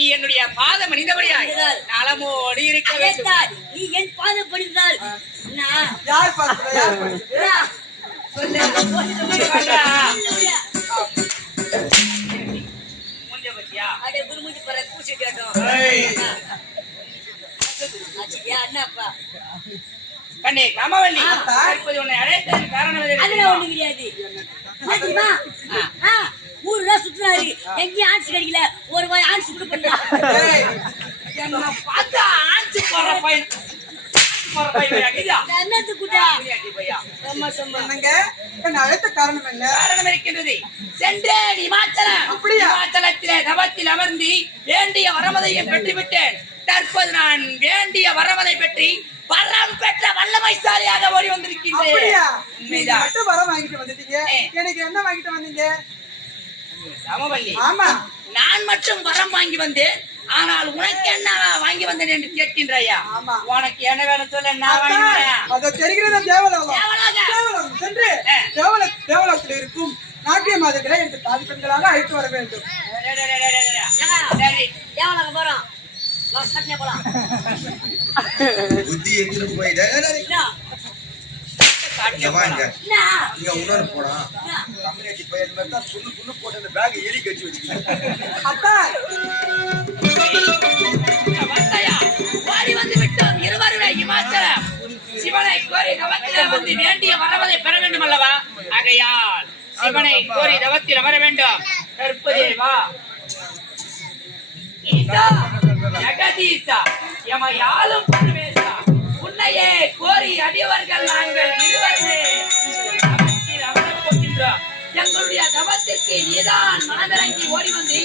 நீ என்னுடைய பாதம் அணிந்தபடியாய் நலமோடு இருக்க வேண்டும். நீ என் பாதம் பணிந்தால் யார் பாதம் கண்ணே காமவல்லி, உன்னை அழைத்ததன் காரணம் ஒண்ணு கிடையாது. ஊருல சுற்றுறாரு, எங்கேயும் ஆட்சி கிடைக்கல, ஒரு வாய் ஆட்சி கூட பண்ணா என்ன பார்த்தா ஆட்சி போற பையன் அழைத்த காரணம் என்ன? காரணம் இருக்கின்றது. சென்றேன் இமாச்சலத்திலே தவத்தில் அமர்ந்து வேண்டிய வரமதையை பெற்றுவிட்டேன். தற்போது நான் வேண்டிய வரமதை பெற்றி வரம் பெற்ற வல்லமைசாலியாக ஓடி வந்திருக்கின்றேன். வரம் வாங்கிட்டு வந்துட்டீங்க, எனக்கு என்ன வாங்கிட்டு வந்தீங்க? ராமவல்லி, ஆமா, நான் மட்டும் வரம் வாங்கி வந்தேன். ஆனால் உனக்கு என்ன வாங்கி வந்தேன் என்று கேட்கின்றாயா? உனக்கு என்ன வேணும் சொல்ல, நான் தெரிகிறது. சென்று தேவலோகத்தில் இருக்கும் நாட்டிய மாதங்களை என்று தாதி பெண்களாக அழைத்து வர வேண்டும். சரி, தேவலோகம் போறோம், போலாம். புத்தி எடுத்துட்டு போயிட்டு சிவனை கோரி தவத்தில் வந்து வேண்டிய வரவதை பெற வேண்டும் அல்லவா? ஆகையால் சிவனை கோரி தவத்தில் அமர வேண்டும். கற்பதேவா ஈசா ஜெகதீசா எமையாலும் பரமேசா, உன்னையே கோரி அடியவர்கள் நாங்கள் இருவருமே தவத்தில் அமரப் போகின்றோம். எங்களுடைய தவத்திற்கு நீதான் மனதிறங்கி ஓடி வந்து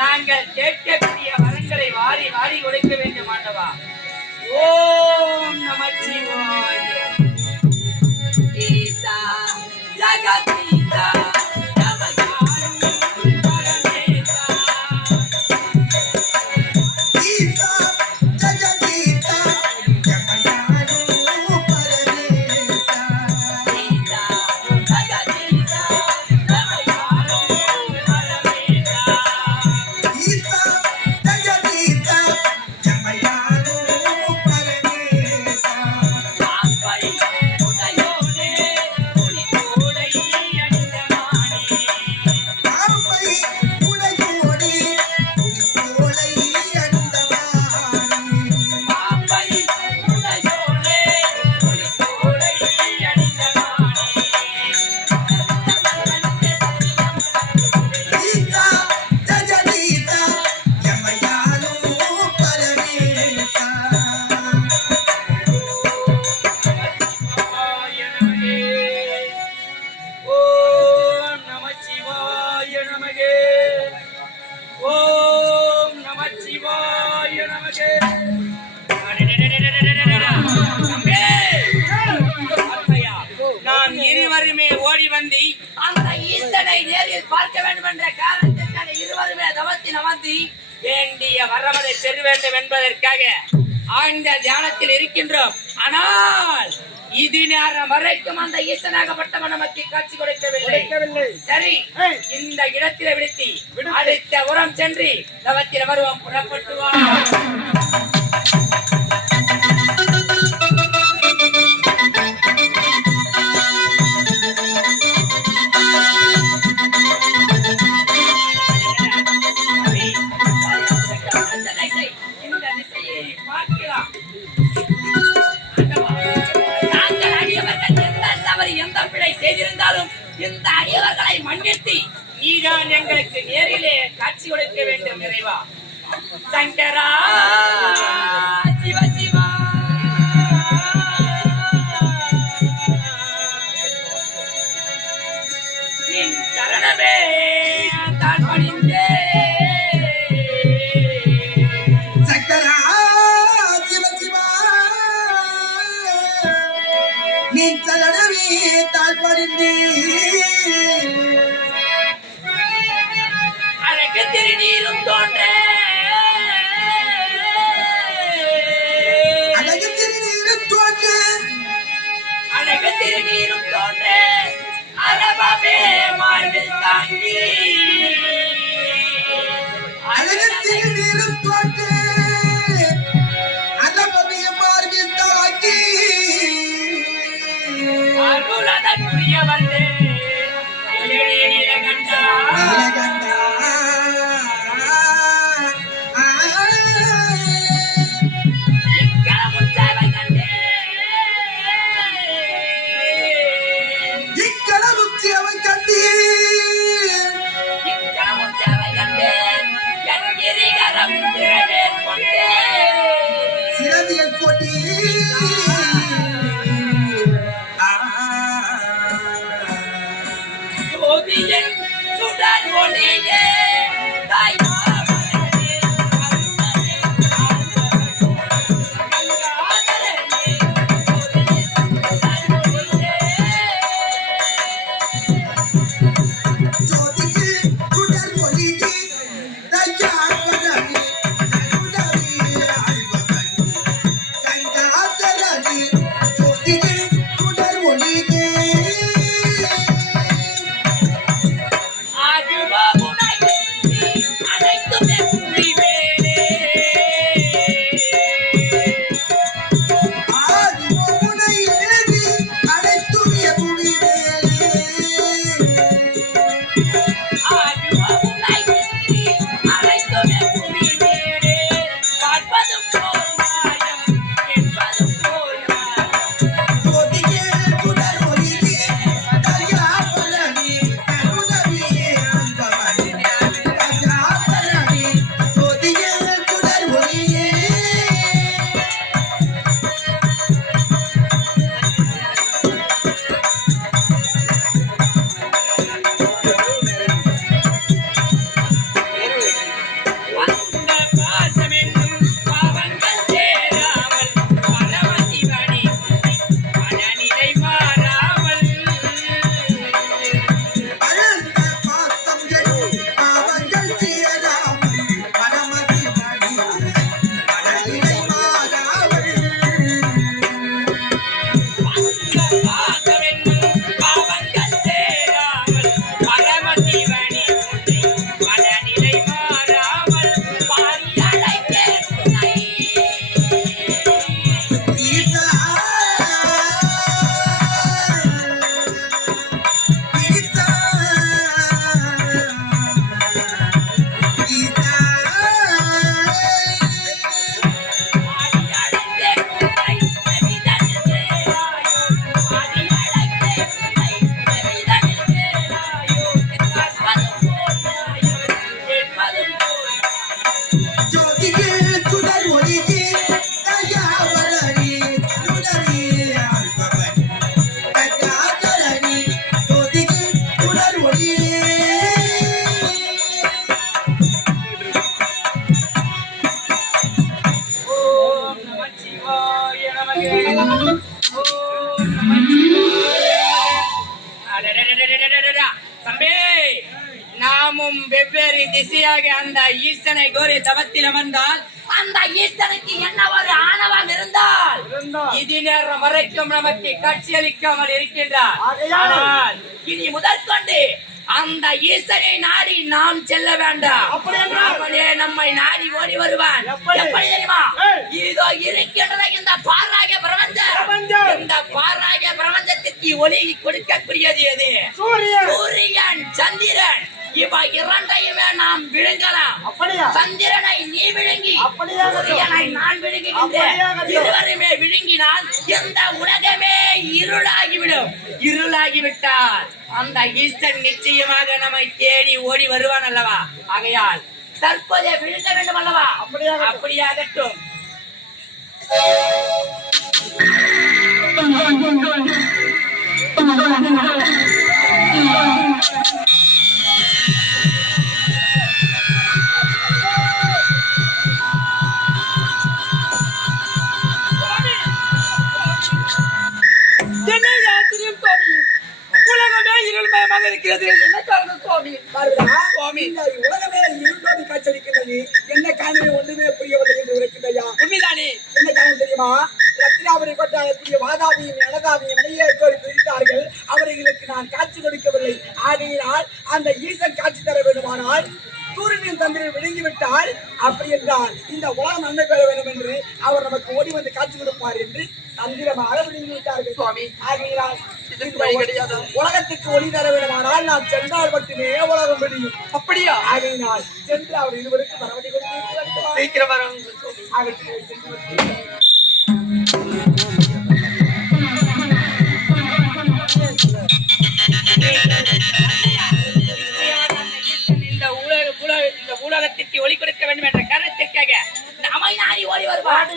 நாங்கள் கேட்கக்கூடிய வரங்களை வாரி வாரி கொடுக்க வேண்டும் ஆண்டவா. ஓம் நமச்சிவாய. ஈசா ஜெகதீசா பார்க்க வேண்டும் என்ற காரணத்திற்காக இருவருமே தவத்தில் அமர்ந்து வேண்டிய வரவதை பெற வேண்டும் என்பதற்காக ஆழ்ந்த தியானத்தில் இருக்கின்றோம். ஆனால் இது நேரம் வரைக்கும் அந்த ஈசனாகப்பட்டவன் நமக்கு காட்சி கொடுக்கவில்லை. சரி, இந்த இடத்திலே விடுத்தி அடுத்த உரம் சென்று தவத்தில் அமருவோம். புறப்பட்டுவான். செய்திருந்தாலும் இந்த அடியவர்களை மன்னித்து நீதான் எங்களுக்கு நேரிலே காட்சி கொடுக்க வேண்டும். நிறைவா சங்கரா சிவ சிவா நின் சரணமே தான் பணிந்தே. சங்கரா சிவ சிவா நின் சரணமே தாழ் பணிந்தே. அழகு திருநீரும் தோன்ற இருப்போட்டு அந்த பவியம் பார்வில் தாக்கி அருளதன் புரிய வந்து நீலகண்டா நீலகண்டா இக்கணமும் சேவை கண்டே இக்கடலும் சேவன் கண்டி இக்கணமும் சேவை கண்டே என் கிரிகரம் திரவேல் கொண்டே சிறந்தியல் கொடி ஜோதியின் சுடர் ஒளியே தாய்மாமனே அருணனே கங்காதரனே ஜோதியின் சுடர் ஒளியே ஜோதிக்கு சுடர் ஒளிக்கு தயாபரணி தருணவி ஆழ்பவன் கங்காதரணி ஜோதிக்கு சுடர் ஒளிக்கு ஆஜுபாவுனை அனைத்துமே புரிவேனே ஆதிமுனை எழுதி அனைத்துமே புரிவேலே ஆஜுபாவுனை அனைத்துமே புரிவேனே பார்ப்பதும் போல் மாயம் என்பதும் போல் மாயம் ஜோதிக்கு சுடர் ஒளிக்கு தயாபரணி தருணவி ஆழ்பவன் கங்காதரணி ஜோதிக்கு சுடர் ஒளியே அந்த பாசமென்னும் பாவங்கள் சேராமல் பரமசிவனே மனநிலை மாறாமல் அழந்த பாசம் எனும் பாவங்கள் சேராமல் பரமசிவனே மனநிலை மாறாமல் அந்த பாசமென்னும் பாவங்கள் சேராமல் பரமசிவனே மனநிலை மாறாமல் பாரி அழைக்கே துணை கீதா கீதா கீதா ஜோதிக்கு சுடர் ஒளிக்கு தயாபரணி தருணவி ஆழ்பவன் கங்காதரணி ஜோதிக்கு சுடர் ஒளியே ஓம் நமச்சிவாய நமகே. ஓம் நமச்சிவாய. அடடடடடடடடடா. தம்பி, நாமும் வெவ்வேறு திசையாக அந்த ஈசனை கோரி தவத்தில் அமர்ந்தால் அந்த ஈசனுக்கு என்ன ஒரு ஆணவம் இருந்தால் இது நேரம் வரைக்கும் நமக்கு காட்சியளிக்காமல் இருக்கின்றார். ஆனால் இனி முதல் கொண்டு அந்த ஈசனை நாடி நாம் செல்ல வேண்டாம். அவனே நம்மை நாடி ஓடி வருவான். எப்படி தெரியுமா? இதோ இருக்கின்ற இந்த பாராக பிரபஞ்சம். இந்த பாராக பிரபஞ்சத்திற்கு ஒளி கொடுக்கக்கூடியது எது? சூரியன், சந்திரன். இவ இரண்டையுமே நாம் விழுங்கலாம். சந்திரனை நீ விழுங்கி சூரியனை நான் விழுங்குகின்றேன். இருவருமே விழுங்கினால் இந்த உலகமே இருளாகிவிடும். இருளாகிவிட்டால் அந்த ஈசன் நிச்சயமாக நம்மை தேடி ஓடி வருவான் அல்லவா? ஆகையால் தற்போதே விழுங்க வேண்டும் அல்லவா? அப்படியாகட்டும். என்னையா தெரியும் சுவாமி? உலகமே இருள்மயமாக இருக்கிறது. என்ன காரணம் சுவாமி? சுவாமி, இந்த உலகமே இருண்டோடு காட்சியளிக்கின்றது. என்ன காரணமே ஒன்றுமே புரியவில்லை என்று உரைக்கின்றையா. உண்மைதானே? என்ன காரணம் தெரியுமா? ரத்தினாபுரி கொட்டாரக்கூடிய வாதாபியும் எனதாபியும் இடையே கோரி பிரித்தார்கள். அவர்களுக்கு நான் காட்சி கொடுக்கவில்லை. ஆகையினால் அந்த ஈசன் காட்சி தர வேண்டுமானால் சூரியனின் சந்திரன் விழுங்கிவிட்டால் அப்படி என்றால் இந்த உலகம் நன்மை பெற வேண்டும் என்று அவர் நமக்கு ஓடி வந்து காட்சி கொடுப்பார் என்று தந்திரமாக விடுவித்து விட்டார்கள் சுவாமி. ஆகையால் உலகத்துக்கு ஒளி தர வேண்டுமானால் நாம் சென்றால் மட்டுமே உலகம் விடியும். அப்படியா? ஆகையினால் சென்று அவர் இருவருக்கு மறுபடி கொடுத்து சீக்கிரம் வர இந்த உலகத்திற்கு ஒளி கொடுக்க வேண்டும் என்ற காரணத்திற்காக நாமை நாடி ஓடி வருவார்.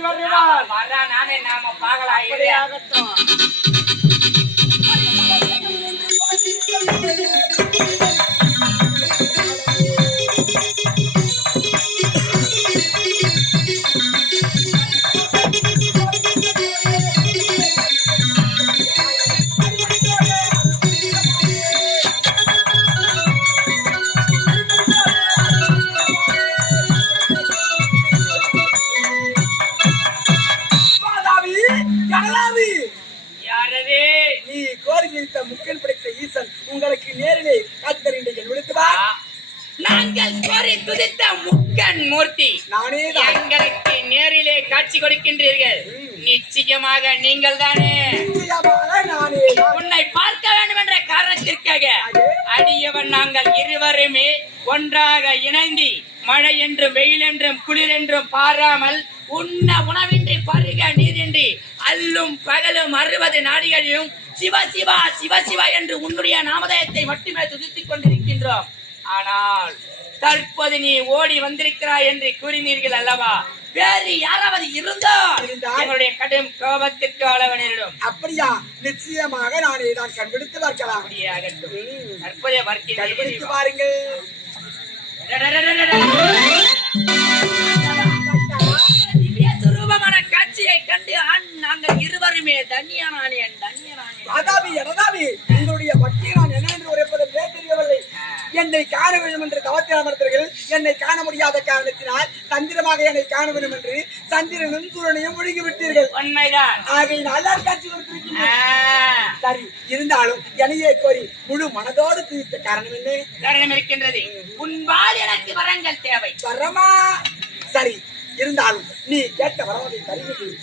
நானே நாம பாகலாகட்டும். முக்கியம் படைத்த ஈசன் உங்களுக்கு நேரிலே காட்சி தருகின்றீர்கள். விழுத்துவா நாங்கள் கோரி துதித்த முக்கன் மூர்த்தி நானே எங்களுக்கு நேரிலே காட்சி கொடுக்கின்றீர்கள். நிச்சயமாக நீங்கள் தானே. உன்னை பார்க்க வேண்டும் என்ற காரணத்திற்காக அடியவன் நாங்கள் இருவருமே ஒன்றாக இணைந்து மழை என்றும் வெயில் என்றும் குளிர் என்றும் பாராமல் உண்ண உணவின்றி பருக நீரின்றி அல்லும் பகலும் 60 நாடிகளிலும் சிவ சிவா சிவ சிவா என்று உன்னுடைய நாமதயத்தை மட்டுமே துதித்துக் கொண்டிருக்கின்றோம். ஆனால் தற்போது நீ ஓடி வந்திருக்கிறாய் என்று கூறினீர்கள் அல்லவா? வேறு யாராவது இருந்தால் எங்களுடைய கடும் கோபத்திற்கு அளவு நேரிடும். அப்படியா? நிச்சயமாக நான் இதான் கண்பிடித்து பார்க்கலாம். அப்படியாகட்டும். தற்போதைய கண்பிடித்து பாருங்கள். சுரூபமான காட்சியை கண்டு நாங்கள் இருவருமே தன்யனானேன். உங்களுடைய பக்தியை நான் என்னவென்று உரைப்பது தெரியவில்லை. என்னை காண வேண்டும் என்று தவத்தில் அமர்ந்தவர்கள் என்னை காண முடியாத காரணத்தினால் தந்திரமாக என்னை காண வேண்டும் என்று சந்திரனும் சூரியனையும் ஒழுங்கி விட்டீர்கள். உண்மைதான். ஆகையினால் காட்சி கொடுத்திருக்கிறேன். சரி, இருந்தாலும் என்னையே கோரி முழு மனதோடு துதித்த காரணம் என்ன? காரணம் இருக்கின்றது. உன்பால் எனக்கு வரங்கள் தேவை. வரமா? சரி, இருந்தாலும் நீ கேட்ட வரவதை தருகிறீர்கள்.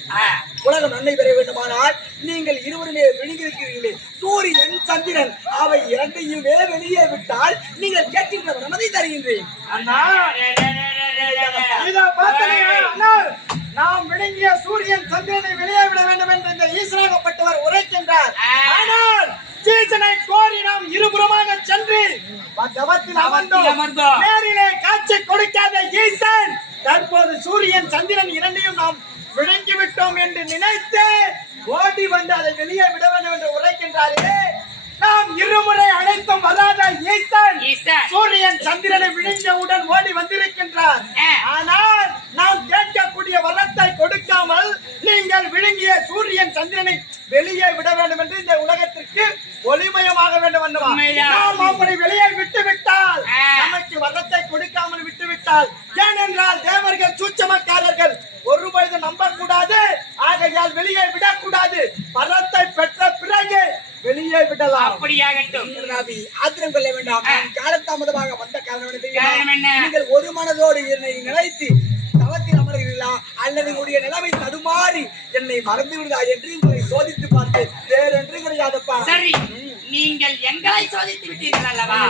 உலகம் நன்மை பெற வேண்டுமானால் நீங்கள் இருவருமே விழுங்கியிருக்கிறீர்களே, சூரியன் சந்திரன் அவை இரண்டையுமே வெளியே விட்டால் நீங்கள் கேட்கின்ற வரமதை தருகின்றேன். நாம் விளங்கிய சூரியன் சந்திரனை வெளியே விட வேண்டும் என்று இந்த ஈஸ்வராகப்பட்டவர் உரைக்கின்றார். ஆனால் ஈசனை கோரி நாம் இருபுறமாக சென்று நேரிலே காட்சி கொடுக்காத ஈசன் தற்போது சூரியன் சந்திரன் இரண்டையும் நாம் விளங்கிவிட்டோம் என்று நினைத்து ஓடி வந்து அதை வெளியே விட வேண்டும் என்று உரைக்கின்றாரே. நாம் இருமுறை அழைத்தும் வராத ஈசன் சூரியன் சந்திரனை விழுந்தவுடன் ஓடி வந்திருக்கின்றார். ஆனால் நாம் கேட்கக்கூடிய வரத்தை கொடுக்காமல் நீங்கள் விழுங்கிய சூரியன் சந்திரனை வெளியே விட வேண்டும் என்று இந்த உலகத்திற்கு ஒளிமயமாக வேண்டும். நாம் அப்படி வெளியே விட்டுவிட்டால் நமக்கு வரத்தை கொடுக்காமல் விட்டுவிட்டால், ஏனென்றால் தேவர்கள் சூட்சமக்காரர்கள் ஒருபொழுது நம்பக்கூடாது. ஆகையால் வெளியே விடக்கூடாது. வரத்தை பெற்ற பிறகு வெளியே விடலாம். அப்படியாகட்டும். ஆத்திரம் கொள்ள வேண்டாம். காலதாமதமாக வந்த காரணம் என்ன? நீங்கள் ஒரு மனதோடு என்னை நினைத்து தவத்தில் அமர்கிறீர்களா அல்லது உங்களுடைய நிலைமை தடுமாறி என்னை மறந்து விடுதா என்று உங்களை சோதித்து பார்த்தேன். வேறொன்று கிடையாதுப்பா. சரி, நீங்கள் எங்களை சோதித்து விட்டீர்கள் அல்லவா?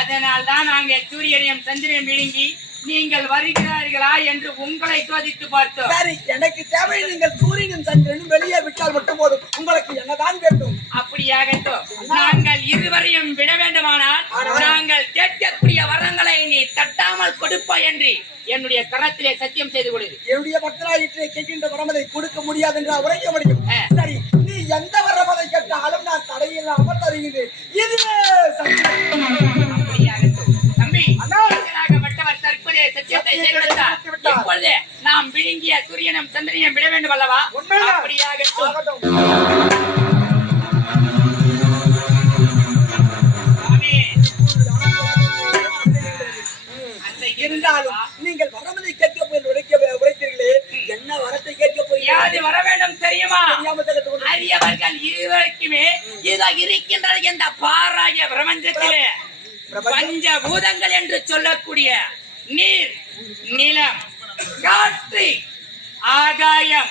அதனால் தான் நாங்கள் சூரியனையும் சந்திரனையும் விழுங்கி நீங்கள் வருகிறார்களா என்று உங்களை சோதித்து பார்த்தோம். சரி, எனக்கு தேவை நீங்கள் சூரியனும் சந்திரனும் வெளியே விட்டால் மட்டும் போதும். உங்களுக்கு என்னதான் வேண்டும்? அப்படியாகட்டும். நாங்கள் இருவரையும் விட வேண்டுமானால் நாங்கள் கேட்கக்கூடிய வரங்களை நீ தட்டாமல் கொடுப்பாய் என்று என்னுடைய கரத்திலே சத்தியம் செய்து கொடு. என்னுடைய பக்தராயிற்றை கேட்கின்ற வரமதை கொடுக்க முடியாது என்று உரைக்க முடியும். சரி, நீ எந்த வரமதை கேட்டாலும் நான் தடையில்லாமல் தருகிறேன். இதுவே அப்படியாகட்டும். தம்பி, மற்றவர் தற்போதைய சத்தியத்தை செய்துவிட்டார். இப்பொழுது நாம் விழுங்கிய சூரியனும் சந்திரனையும் விட வேண்டும் அல்லவா? அப்படியாகட்டும். இருந்தாலும் நீங்கள் வரமதை கேட்க போய் உரைத்தீர்களே, என்ன வரத்தை கேட்க போய் யாது வர வேண்டும் தெரியுமா? அரியவர்கள் இருவருக்குமே இதோ இருக்கின்றது இந்த பாராய பிரபஞ்சத்திலே பஞ்ச பூதங்கள் என்று சொல்லக்கூடிய நீர், நிலம், காற்று ஆகாயம்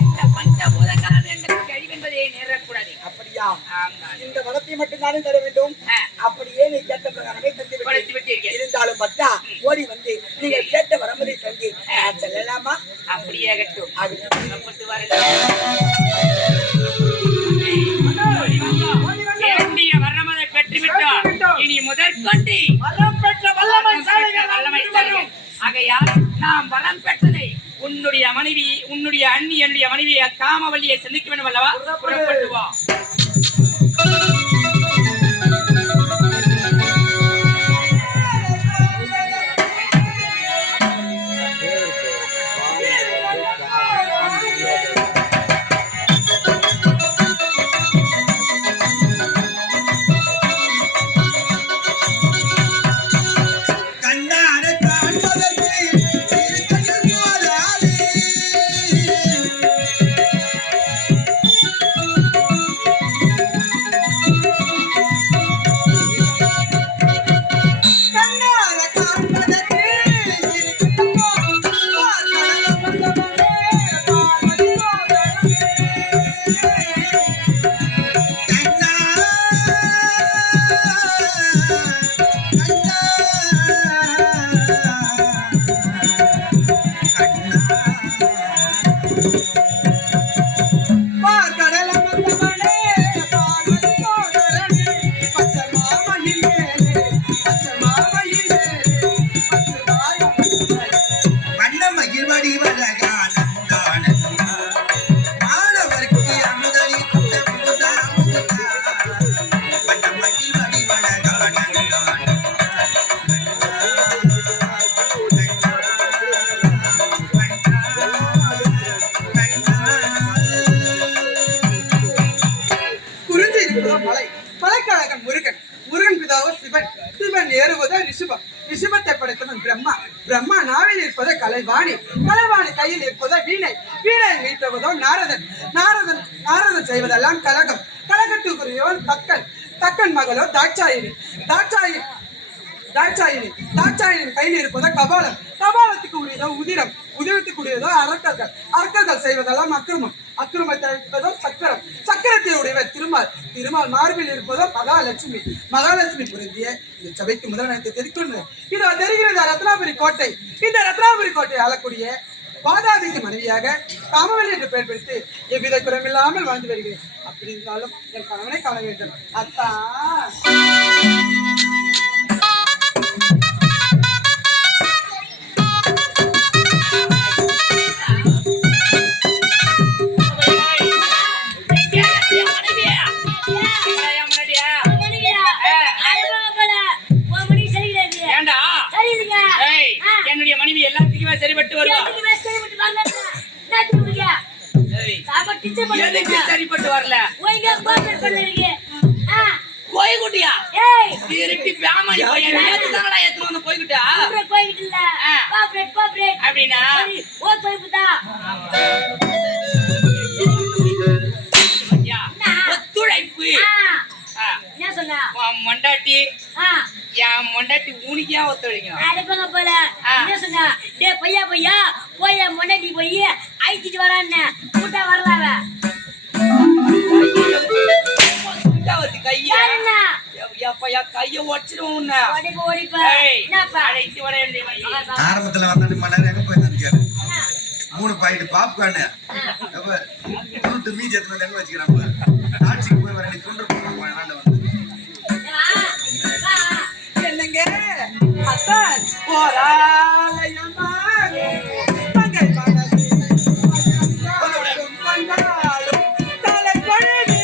இந்த பஞ்சபூதங்கள் என்ற கழிவென்பதை நேரக்கூடாது. அப்படியா? ஆமாம். இந்த வளத்தை மட்டும் தானே தர வேண்டும். அப்படியே நீ கேட்ட பிரகாரமே படைத்து விட்டீர்கள். இருந்தாலும் பத்தா ஓடி வந்து நீங்கள் கேட்ட வரமுறை தந்து செல்லலாமா? அப்படியாகட்டும். அது புறப்பட்டு வாருங்கள். வேண்டிய வரமதை பெற்றுவிட்டோம். இனி முதற்கொண்டு வரம் பெற்ற வல்லமை வல்லமை சாலைகள். ஆகையால் நாம் வரம் பெற்றதை உன்னுடைய மனைவி, உன்னுடைய அண்ணி, என்னுடைய மனைவி காமவல்லியை சந்திக்க வேண்டும் அல்லவா? புறப்பட்டு வா. கண்ணார காண்பதற்கு திருக்கண்ணில் போதாது. கண்ணார காண்பதற்கு திருக்கண்ணில் மலை மலைக்கழகன் முருகன், முருகன் பிதாவோ சிவன், சிவன் ஏறுவதோ ரிஷபம், ரிஷபத்தை படைத்தவன் பிரம்மா, பிரம்மா நாவில் இருப்பதோ கலைவாணி, கலைவாணி கையில் இருப்பதோ வீணை, வீணை மீட்டுவதோ நாரதன், நாரதன் செய்வதெல்லாம் கலகம், கலகத்துக்குரியவன் தக்கன், தக்கன் மகளோ தாட்சாயினி, தாட்சாயினின் கையில் இருப்பதோ கபாலம், கபாலத்துக்கு உரியதோ உதிரம், உதிரத்துக்கு உரியதோ அரக்கர்கள், அரக்கர்கள் செய்வதெல்லாம் அக்கிரமம், அக்கிரமத்தை இருப்பதோ சக்கரம், சக்கரத்தை உடையவர் திருமால், திருமால் மார்பில் இருப்பதோ மகாலட்சுமி, மகாலட்சுமி பொருந்திய இந்த சபைக்கு முதலமைச்சர் தெரிவிக்கின்றது. இதோ தெரிகிறது ரத்னாபுரி கோட்டை. இந்த ரத்னாபுரி கோட்டை ஆளக்கூடிய பாதாதிக்கு மனைவியாக காமவல்லி என்று பெயர் பெற்று எவ்வித குறமில்லாமல் வாழ்ந்து வருகிறேன். அப்படி இருந்தாலும் என் கணவனை காண வேண்டும். அத்தான் என்னுடைய மனைவி எல்லாத்துக்குமே சரிபட்டு வருவா. சரிப்பட்டு வரல போய்குட்டியா திருப்பி பேமணி போய்கிட்டா அப்படின்னா ஒத்துழைப்பு மொண்டாட்டி என் மொண்டாட்டி ஊனிக்கா ஒத்துழைக்கும் போல என்ன சொன்னா டே பையா போய் மொண்டாட்டி போய் ஐத்திட்டு வரான்னு கூட்டா வரலாவ ஆரம்பத்துல வந்து எங்க போயிருந்தாரு 3 பாக்கெட் பாப்கார்னு மீதி எத்தனை எங்க வச்சுக்கிறாங்க ஆட்சிக்கு போய் வர துண்டு என்னங்க அத்தான் போராயமா மங்கை மனசு பண்டாலும் தலை கொழுது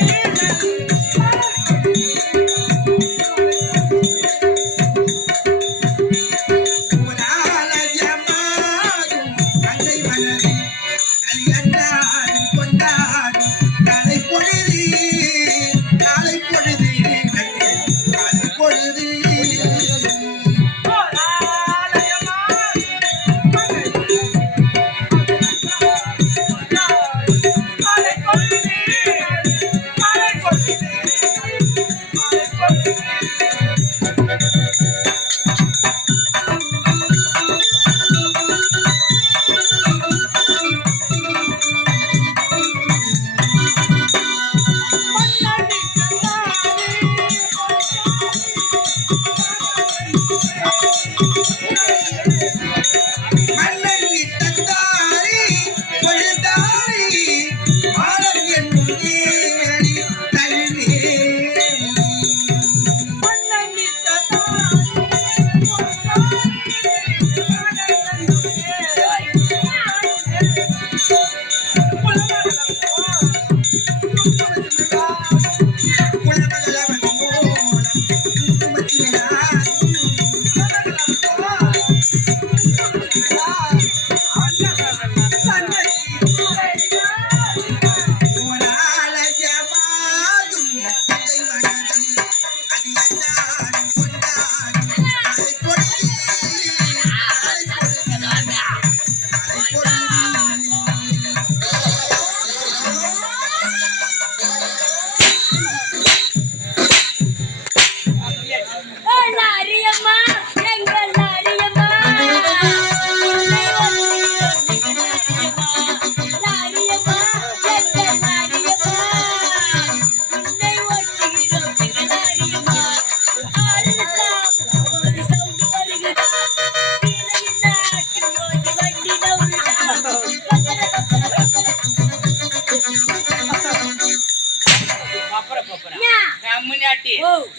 கம்முனாட்டி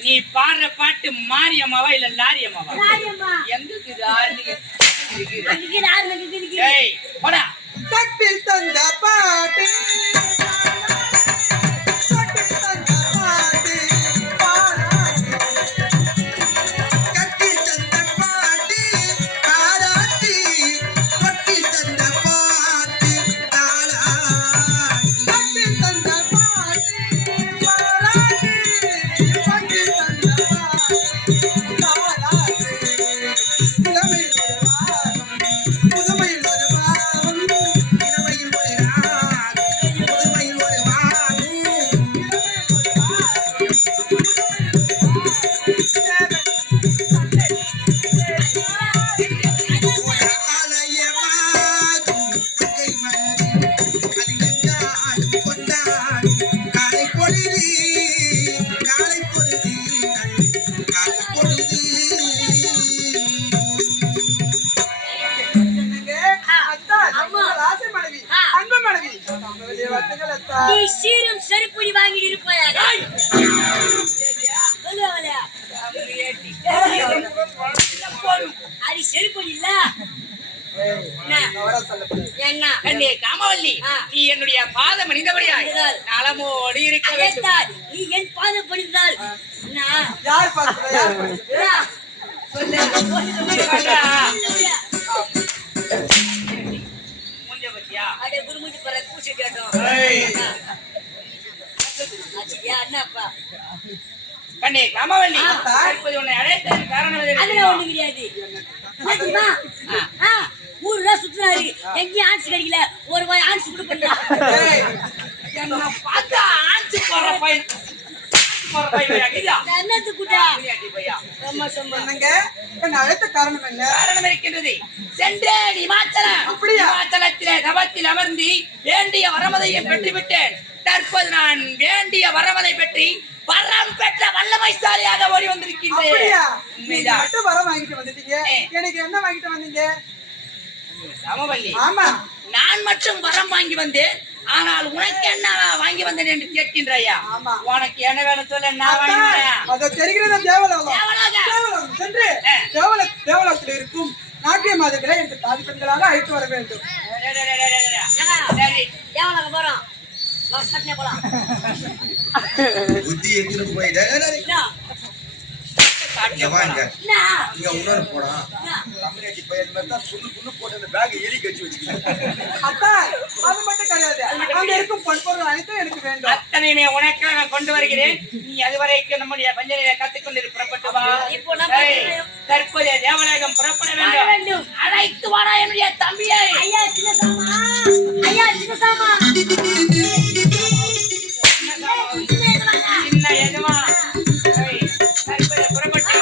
நீ பாடுற பாட்டு மாரியம்மாவா இல்ல லாரியம்மாவா? எங்க இருக்குது ஏய் போடா. தட்டில் தந்த பாட்டு தட்டில் தந்த பாட்டு கட்டில் தந்த பாட்டு பாராட்டி கட்டில் தந்த பாட்டு தாளாட்டி கட்டில் தந்த பாட்டு பாராட்டி கட்டில் தந்த பாட்டு தாளாட்டி புதுமையில் ஒரு பாவம் இளமையில் ஒரு ராகம் புதுமையில் ஒரு பாவம் ஆலயமாகும் அகை மலரில் அது எங்காடும் கொண்டாடும் காலை பொழுது காலை பொழுது காலை பொழுது நீ சீரும் செருப்புடி வாங்கிட்டு இருப்பாயாக சொல்லுவாங்களே அது செருப்புடி இல்ல என்ன கண்ணே காமவல்லி, நீ என்னுடைய பாதம் அணிந்தபடியாய் நலமோடு இருக்க வேண்டும். அதைத்தான் நீ என் பாதம் படித்தால் யார் பாத்து யார் மூஞ்ச பத்தியா? அடே குருமுடி பர பூசி கேட்டோம் என்னப்பா கண்ணே காமவல்லி, இப்போது உன்னை அழைத்ததன் காரணம் எது? அதெல்லாம் ஒண்ணு கிடையாது தெரியுமா ஊருல சுத்துறாரு எங்கேயும் ஆன்ஸ் கிடைக்கல ஒரு வாய் ஆன்ஸ் கூட பண்றான் என்ன பார்த்தா ஆன்சி போற பையன் என்னத்து கூட்டா சும்மா சும்மா என்னங்க என்ன அழைத்த காரணம் என்ன காரணம் இருக்கின்றது. சென்றேன் இமாச்சலம். அப்படியா? இமாச்சலத்திலே தவத்தில் அமர்ந்து வேண்டிய வரமதையை பெற்றுவிட்டேன். தற்போது நான் வேண்டிய வரமதை பெற்றி வரம் பெற்ற வல்லமைசாலியாக ஓடி வந்திருக்கின்றேன். அப்படியா நீங்க உண்மைதான். மட்டும் வர வாங்கிட்டு வந்துட்டீங்க எனக்கு என்ன வாங்கிட்டு வந்தீங்க ராமவல்லி, ஆமா நான் மட்டும் வரம் வாங்கி வந்தேன். ஆனால் உனக்கு என்ன வாங்கி வந்தேன் என்று கேட்கின்றாயா? ஆமா. உனக்கு என்ன வேணும் சொல்ல, நான் வாங்கி வரேன். அது தெரிகிறது தேவலோகம் தேவலோகம். தேவலோகம் சென்று தேவலோகத்தில் இருக்கும் நாட்டிய மாதங்களை என்று தாதி பெண்களாக அழைத்து வர வேண்டும் சரி, தேவலாக போறோம் சட்னே போலாம் புத்தி எடுத்துட்டு போயிட்டு சாப்பிட்டு வாங்க என்ன இங்க உணர்வு போடா என்ன? கம்யூனிட்டி பையன் மாதிரி தான் புண்ணு போட்டு அந்த பேக் எலி கட்சி வச்சுக்கிறேன் அத்தா அது மட்டும் கிடையாது அங்க இருக்கும் பொன்பொருள் அனைத்தும் எனக்கு வேண்டும் அத்தனையுமே உனக்காக கொண்டு வருகிறேன். நீ அதுவரைக்கும் நம்முடைய பஞ்சனையை கத்துக்கொண்டு புறப்பட்டு வா. இப்போ நம்ம ஏய், தற்போதைய தேவநாயகம் புறப்பட வர வேண்டும். வேண்டும். அழைத்து வாடா என்னுடைய தம்பியை. ஐயா சின்னசாமா ஐயா சின்னசாமா சின்ன எஜமா. ஏய், தற்போதைய புறப்பட்டு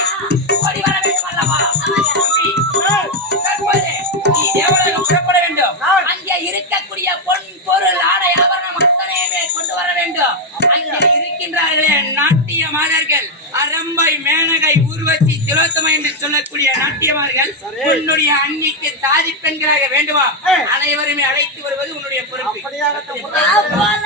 என்று சொல்லக்கூடிய நாட்டியமார்கள் சரி. உன்னுடைய அன்னிக்கு தாதி பெண்களாக வேண்டுமா ஏய். அனைவருமே அழைத்து வருவது உன்னுடைய பொறுப்பு அப்படியாகட்டும். போல